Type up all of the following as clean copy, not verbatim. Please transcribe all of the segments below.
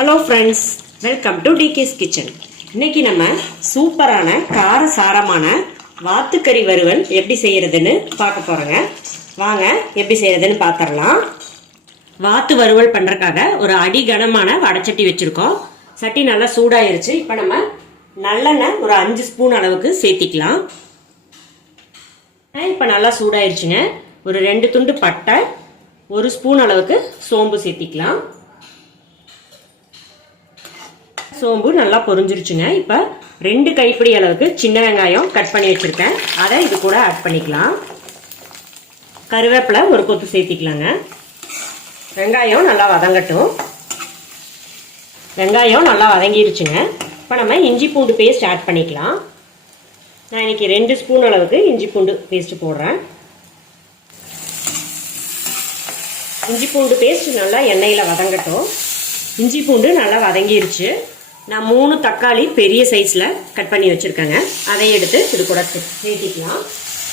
Hello friends, welcome to decays kitchen. இன்னைக்கு நம்ம சூப்பரான கார சாரமான வாத்துக்கறி வறுவல் எப்படி செய்யறதுன்னு பார்க்க போறோங்க. வாங்க எப்படி செய்யறதுன்னு பார்த்துடலாம். வாத்து வறுவல் பண்றதுக்காக ஒரு அடிகனமான வடைச்சட்டி வச்சிருக்கோம். சட்டி நல்லா சூடாயிருச்சு. இப்போ நம்ம நல்லெண்ணெய் ஒரு 5 ஸ்பூன் அளவுக்கு சேர்த்திக்கலாம். இப்போ நல்லா சூடாயிருச்சுங்க. ஒரு 2 துண்டு பட்டை, 1 ஸ்பூன் அளவுக்கு சோம்பு சேர்த்திக்கலாம். சோம்பு நல்லா பொரிஞ்சிருச்சுங்க. இப்போ 2 கைப்பிடி அளவுக்கு சின்ன வெங்காயம் கட் பண்ணி வச்சிருக்கேன். அதை இது கூட ஆட் பண்ணிக்கலாம். கருவேப்பிலை ஒரு கொத்து சேர்த்திக்கலாங்க. வெங்காயம் நல்லா வதங்கட்டும். வெங்காயம் நல்லா வதங்கிருச்சுங்க. இப்போ நம்ம இஞ்சி பூண்டு பேஸ்ட் ஆட் பண்ணிக்கலாம். நான் இன்னைக்கு 2 ஸ்பூன் அளவுக்கு இஞ்சி பூண்டு பேஸ்ட் போடுறேன். இஞ்சி பூண்டு பேஸ்ட் நல்லா எண்ணெயில் வதங்கட்டும். இஞ்சி பூண்டு நல்லா வதங்கிருச்சு. நான் 3 தக்காளி பெரிய சைஸில் கட் பண்ணி வச்சுருக்கேங்க. அதை எடுத்து இது கூட சேர்த்திக்கலாம்.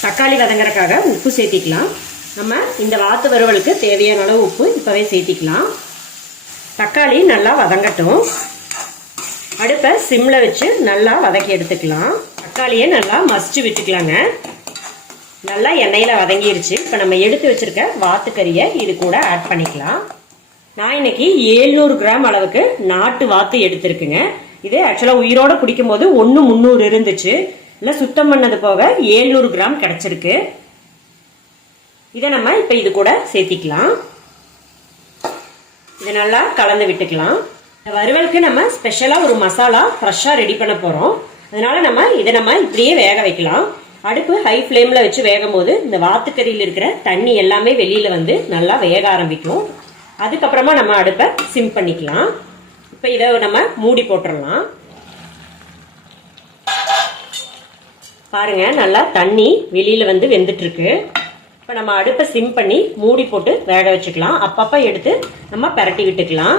தக்காளி வதங்குறதுக்காக உப்பு சேர்த்திக்கலாம். நம்ம இந்த வாத்து வறுவலுக்கு தேவையான அளவு உப்பு இப்போவே சேர்த்திக்கலாம். தக்காளி நல்லா வதங்கட்டும். அடுப்பை சிம்மில் வச்சு நல்லா வதக்கி எடுத்துக்கலாம். தக்காளியை நல்லா மசிச்சு விட்டுக்கலாங்க. நல்லா எண்ணெயில் வதங்கிருச்சு. இப்போ நம்ம எடுத்து வச்சுருக்க வாத்துக்கறியை இது கூட ஆட் பண்ணிக்கலாம். நான் இன்னைக்கு 700 கிராம் அளவுக்கு நாட்டு வாத்து எடுத்திருக்குங்க. இது ஆக்சுவலாக உயிரோட பிடிக்கும் போது 1/300 இருந்துச்சு. இல்லை சுத்தம் பண்ணது போக 700 கிராம் கிடைச்சிருக்கு. இதை நம்ம இப்போ இது கூட சேர்த்திக்கலாம். இதை நல்லா கலந்து விட்டுக்கலாம். இந்த வறுவலுக்கு நம்ம ஸ்பெஷலாக ஒரு மசாலா ஃப்ரெஷ்ஷாக ரெடி பண்ண போகிறோம். அதனால இதை நம்ம இப்படியே வேக வைக்கலாம். அடுப்பு ஹை ஃப்ளேமில் வச்சு வேகும் போது இந்த வாத்துக்கறியில் இருக்கிற தண்ணி எல்லாமே வெளியில் வந்து நல்லா வேக ஆரம்பிக்கும். அதுக்கப்புறமா நம்ம அடுப்பை சிம் பண்ணிக்கலாம். இப்போ இதை நம்ம மூடி போட்டுடலாம். பாருங்க, நல்லா தண்ணி வெளியில் வந்து வெந்துட்டு இருக்கு. இப்போ நம்ம அடுப்பை சிம் பண்ணி மூடி போட்டு வேக வச்சுக்கலாம். அப்பப்போ எடுத்து நம்ம பரட்டி விட்டுக்கலாம்.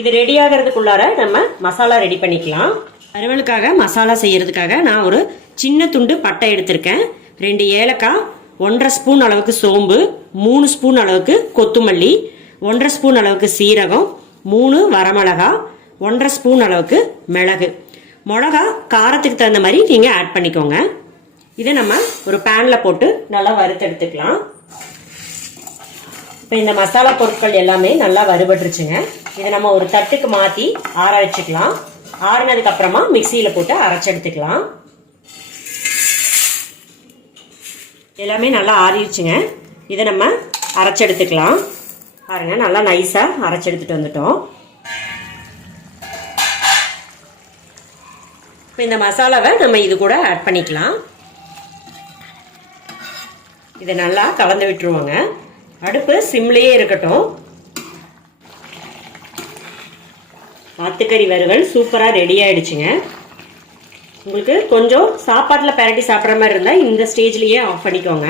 இது ரெடி ஆகிறதுக்குள்ளார நம்ம மசாலா ரெடி பண்ணிக்கலாம். வறுவலுக்காக மசாலா செய்யறதுக்காக நான் ஒரு சின்ன துண்டு பட்டை எடுத்திருக்கேன். 2 ஏலக்காய், 1.5 ஸ்பூன் அளவுக்கு சோம்பு, 3 ஸ்பூன் அளவுக்கு கொத்துமல்லி, 1.5 ஸ்பூன் அளவுக்கு சீரகம், 3 வரமிளகா, 1.5 ஸ்பூன் அளவுக்கு மிளகு. மிளகா காரத்துக்கு தகுந்த மாதிரி நீங்கள் ஆட் பண்ணிக்கோங்க. இதை நம்ம ஒரு பேனில் போட்டு நல்லா வறுத்தெடுத்துக்கலாம். இப்போ இந்த மசாலா பொருட்கள் எல்லாமே நல்லா வறுபட்டுருச்சுங்க. இதை நம்ம ஒரு தட்டுக்கு மாற்றி ஆற வச்சுக்கலாம். ஆறுனதுக்கு அப்புறமா மிக்சியில் போட்டு அரைச்செடுத்துக்கலாம். எல்லாமே நல்லா ஆறிடுச்சுங்க. இதை நம்ம அரைச்செடுத்துக்கலாம். பாருங்க, நல்லா நைஸா அரைச்செடுத்துட்டு வந்துட்டோம். இப்போ இந்த மசாலாவை நம்ம இது கூட ஆட் பண்ணிக்கலாம். இதை நல்லா கலந்து விட்டுருவோங்க. அடுப்பு சிம்லேயே இருக்கட்டும். வாத்துக்கறி வறுவல் சூப்பராக ரெடி ஆயிடுச்சுங்க. உங்களுக்கு கொஞ்சம் சாப்பாட்டில் பரட்டி சாப்பிட்ற மாதிரி இருந்தால் இந்த ஸ்டேஜ்லேயே ஆஃப் பண்ணிக்கோங்க.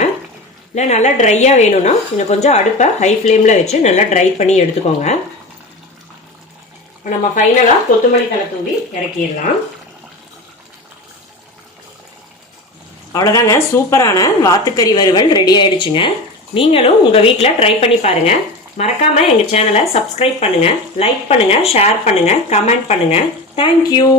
இல்லை நல்லா ட்ரையாக வேணும்னா இன்னும் கொஞ்சம் அடுப்பை ஹை ஃப்ளேமில் வச்சு நல்லா ட்ரை பண்ணி எடுத்துக்கோங்க. இப்போ நம்ம ஃபைனலாக கொத்தமல்லி தழை தூவி இறக்கிடலாம். அவ்வளோதாங்க, சூப்பரான வாத்துக்கறி வறுவல் ரெடி ஆயிடுச்சுங்க. நீங்களும் உங்கள் வீட்டில் ட்ரை பண்ணி பாருங்கள். மறக்காமல் எங்கள் சேனலை சப்ஸ்கிரைப் பண்ணுங்கள், லைக் பண்ணுங்கள், ஷேர் பண்ணுங்கள், கமெண்ட் பண்ணுங்கள். தேங்க்யூ.